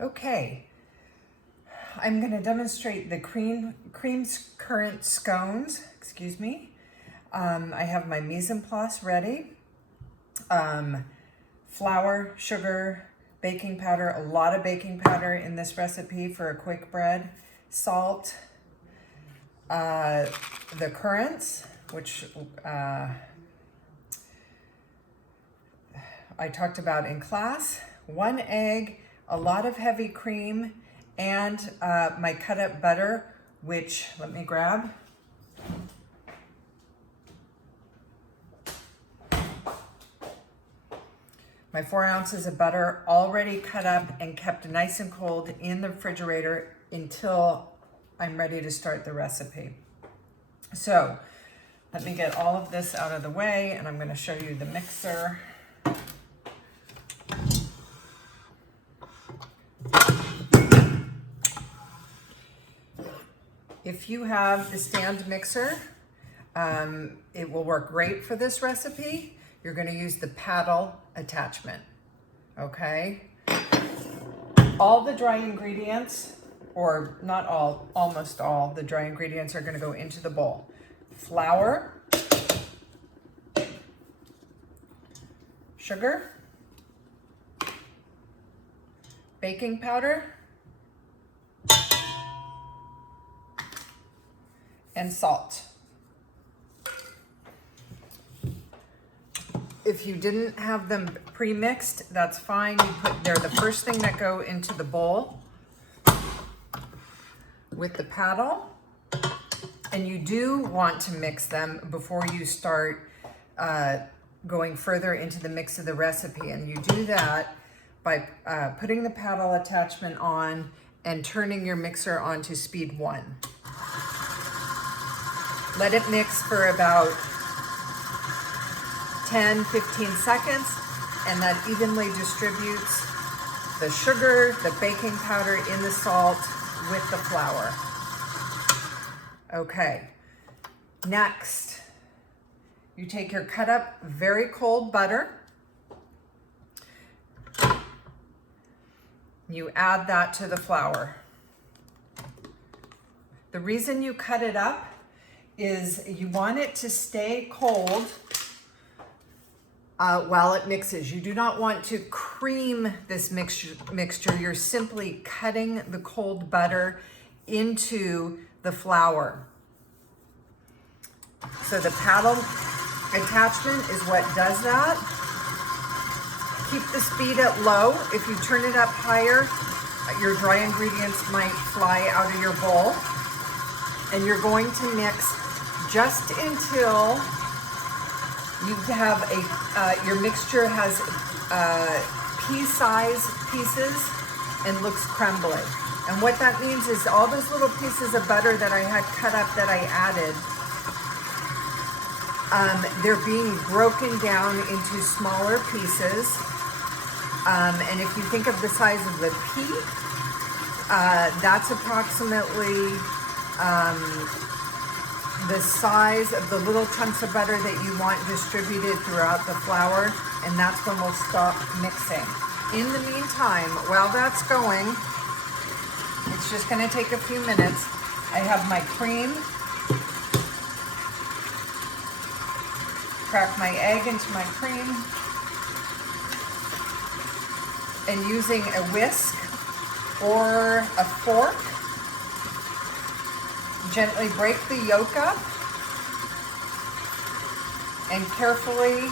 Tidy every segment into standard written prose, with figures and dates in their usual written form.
Okay, I'm going to demonstrate the currant scones. Excuse me. I have my mise en place ready. Flour, sugar, baking powder, a lot of baking powder in this recipe for a quick bread, salt, the currants, which I talked about in class, 1 egg, a lot of heavy cream, and my cut up butter, which, let me grab. My 4 ounces of butter already cut up and kept nice and cold in the refrigerator until I'm ready to start the recipe. So let me get all of this out of the way, and I'm going to show you the mixer. If you have the stand mixer, it will work great for this recipe. You're going to use the paddle attachment, okay? All the dry ingredients, or not all, almost all the dry ingredients are going to go into the bowl. Flour, sugar, baking powder, and salt. If you didn't have them pre-mixed, that's fine. They're the first thing that go into the bowl with the paddle. And you do want to mix them before you start going further into the mix of the recipe. And you do that by putting the paddle attachment on and turning your mixer on to speed 1. Let it mix for about 10-15 seconds, and that evenly distributes the sugar, the baking powder in the salt with the flour. Okay, next, you take your cut up very cold butter. You add that to the flour. The reason you cut it up is you want it to stay cold while it mixes. You do not want to cream this mixture. You're simply cutting the cold butter into the flour. So the paddle attachment is what does that. Keep the speed at low. If you turn it up higher, your dry ingredients might fly out of your bowl. And you're going to mix just until you have your mixture has pea-sized pieces and looks crumbly. And what that means is all those little pieces of butter that I had cut up that I added, they're being broken down into smaller pieces. And if you think of the size of the pea, that's approximately the size of the little chunks of butter that you want distributed throughout the flour, and that's when we'll stop mixing. In the meantime, while that's going, it's just going to take a few minutes. I have my cream. Crack my egg into my cream. And using a whisk or a fork, gently break the yolk up and carefully,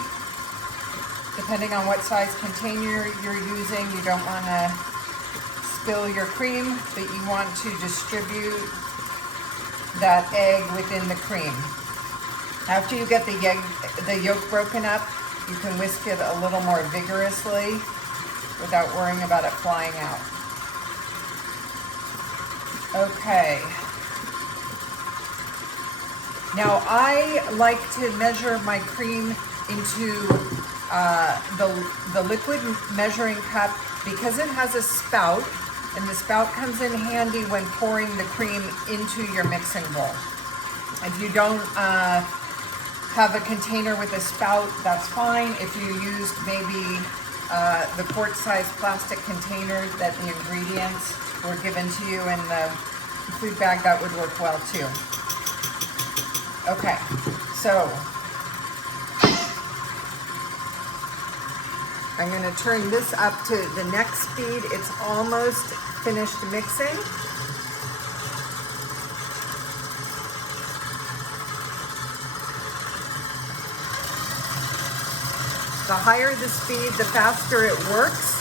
depending on what size container you're using, you don't want to spill your cream, but you want to distribute that egg within the cream. After you get the yolk broken up, you can whisk it a little more vigorously without worrying about it flying out. Okay. Now I like to measure my cream into the liquid measuring cup because it has a spout, and the spout comes in handy when pouring the cream into your mixing bowl. If you don't have a container with a spout, that's fine. If you used maybe the quart-sized plastic container that the ingredients were given to you in the food bag, that would work well too. Okay, so I'm going to turn this up to the next speed. It's almost finished mixing. The higher the speed, the faster it works.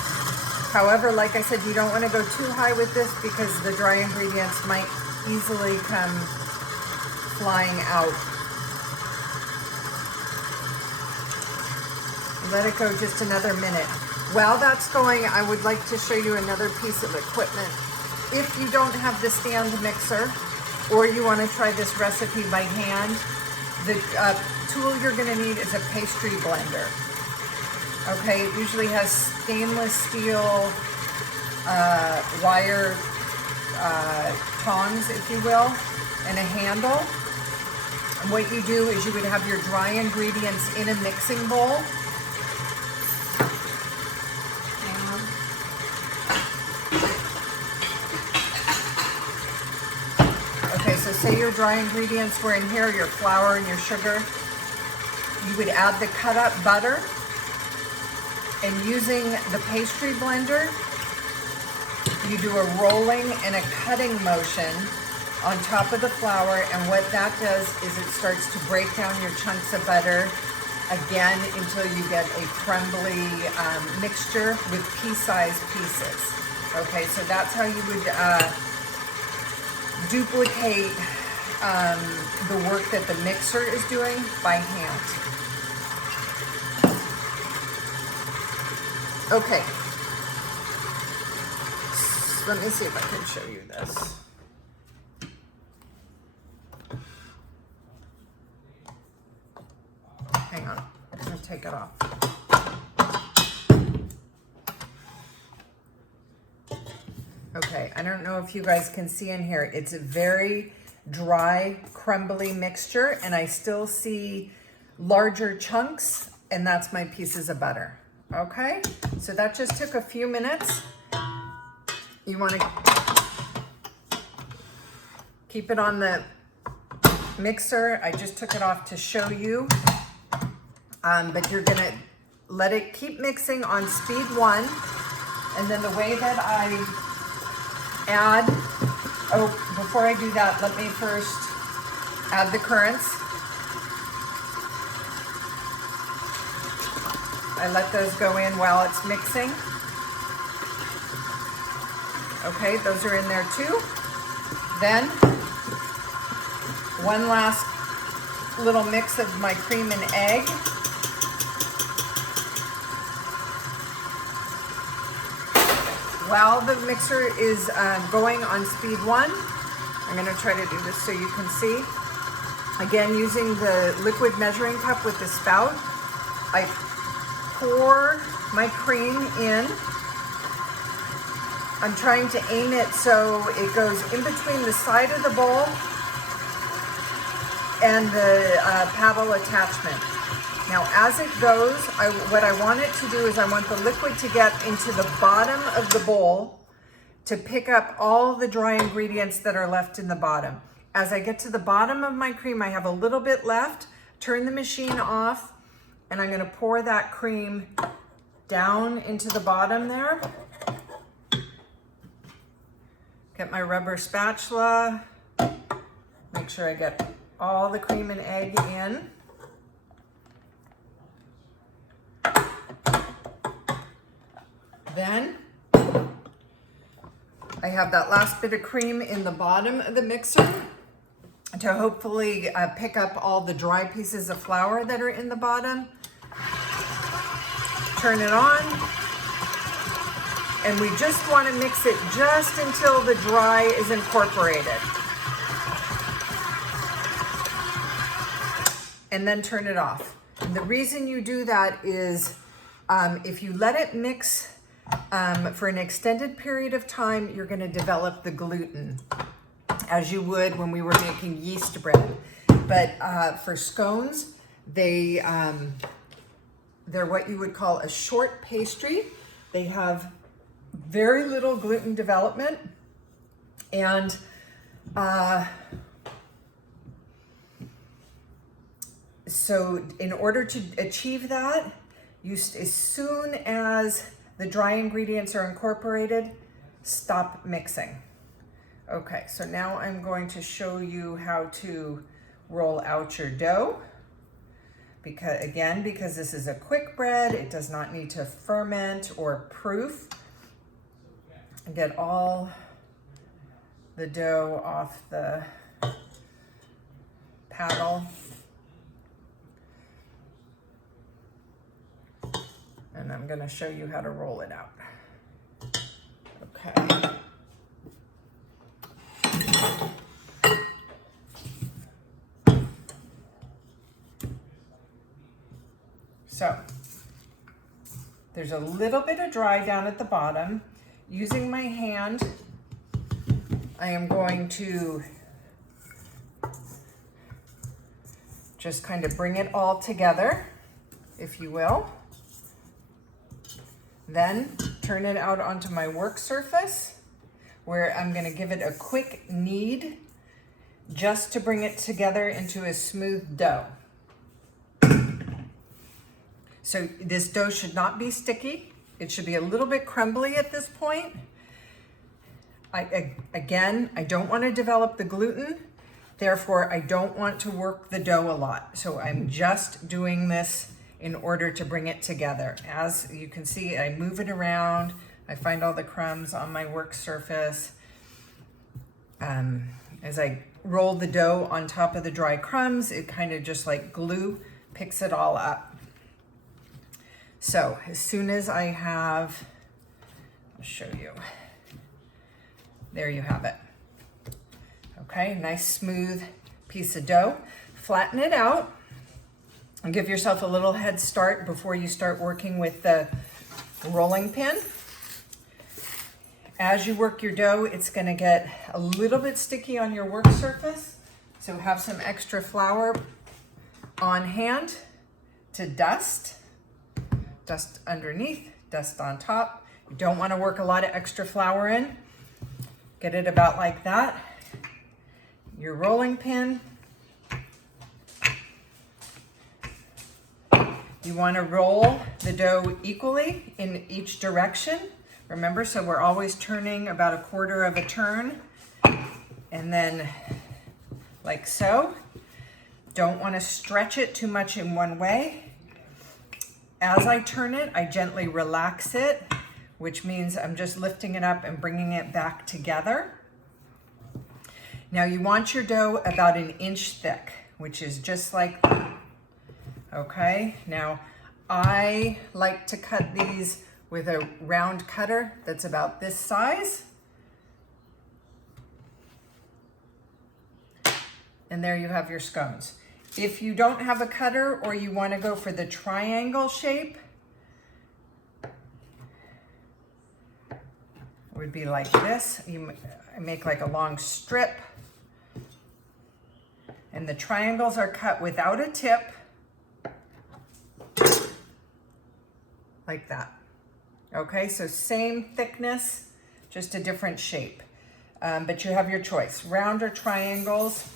However, like I said, you don't want to go too high with this because the dry ingredients might easily come flying out. Let it go just another minute. While that's going, I would like to show you another piece of equipment. If you don't have the stand mixer, or you want to try this recipe by hand, the tool you're going to need is a pastry blender. Okay, it usually has stainless steel wire tongs, if you will, and a handle. And what you do is you would have your dry ingredients in a mixing bowl. Okay, so say your dry ingredients were in here, your flour and your sugar. You would add the cut up butter, and using the pastry blender, you do a rolling and a cutting motion on top of the flour, and what that does is it starts to break down your chunks of butter again until you get a crumbly mixture with pea-sized pieces. Okay, so that's how you would duplicate the work that the mixer is doing by hand. Okay, so let me see if I can show you this. Hang on, I'm gonna take it off. Okay, I don't know if you guys can see in here, it's a very dry, crumbly mixture, and I still see larger chunks, and that's my pieces of butter. Okay, so that just took a few minutes. You want to keep it on the mixer. I just took it off to show you, but you're gonna let it keep mixing on speed 1, and then the way that I add, before I do that, let me first add the currants. I let those go in while it's mixing. Okay, those are in there too. Then, one last little mix of my cream and egg. While the mixer is going on speed 1, I'm gonna try to do this so you can see. Again, using the liquid measuring cup with the spout, I pour my cream in. I'm trying to aim it so it goes in between the side of the bowl and the paddle attachment. Now, as it goes, what I want it to do is I want the liquid to get into the bottom of the bowl to pick up all the dry ingredients that are left in the bottom. As I get to the bottom of my cream, I have a little bit left. Turn the machine off, and I'm gonna pour that cream down into the bottom there. Get my rubber spatula. Make sure I get all the cream and egg in. Then I have that last bit of cream in the bottom of the mixer to hopefully pick up all the dry pieces of flour that are in the bottom. Turn it on, and we just want to mix it just until the dry is incorporated. And then turn it off. And the reason you do that is if you let it mix for an extended period of time, you're going to develop the gluten, as you would when we were making yeast bread. But for scones, they They're what you would call a short pastry. They have very little gluten development, and so in order to achieve that, as soon as the dry ingredients are incorporated, stop mixing. Okay, so now I'm going to show you how to roll out your dough. Because this is a quick bread, it does not need to ferment or proof. Get all the dough off the paddle. And I'm going to show you how to roll it out. Okay. So there's a little bit of dry down at the bottom. Using my hand, I am going to just kind of bring it all together, if you will. Then turn it out onto my work surface, where I'm going to give it a quick knead just to bring it together into a smooth dough. So this dough should not be sticky. It should be a little bit crumbly at this point. Again, I don't want to develop the gluten. Therefore, I don't want to work the dough a lot. So I'm just doing this in order to bring it together. As you can see, I move it around. I find all the crumbs on my work surface. As I roll the dough on top of the dry crumbs, it kind of just like glue picks it all up. So as soon as I have, I'll show you. There you have it. Okay, nice smooth piece of dough. Flatten it out and give yourself a little head start before you start working with the rolling pin. As you work your dough, it's going to get a little bit sticky on your work surface. So have some extra flour on hand to dust. Dust underneath, dust on top. You don't want to work a lot of extra flour in. Get it about like that. Your rolling pin. You want to roll the dough equally in each direction. Remember, so we're always turning about a quarter of a turn. And then like so. Don't want to stretch it too much in one way. As I turn it, I gently relax it, which means I'm just lifting it up and bringing it back together. Now you want your dough about 1 inch thick, which is just like that. Okay, now I like to cut these with a round cutter that's about this size. And there you have your scones. If you don't have a cutter or you want to go for the triangle shape, it would be like this. You make like a long strip, and the triangles are cut without a tip, like that. Okay, so same thickness, just a different shape. But you have your choice, round or triangles.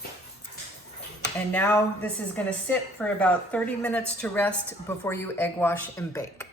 And now this is going to sit for about 30 minutes to rest before you egg wash and bake.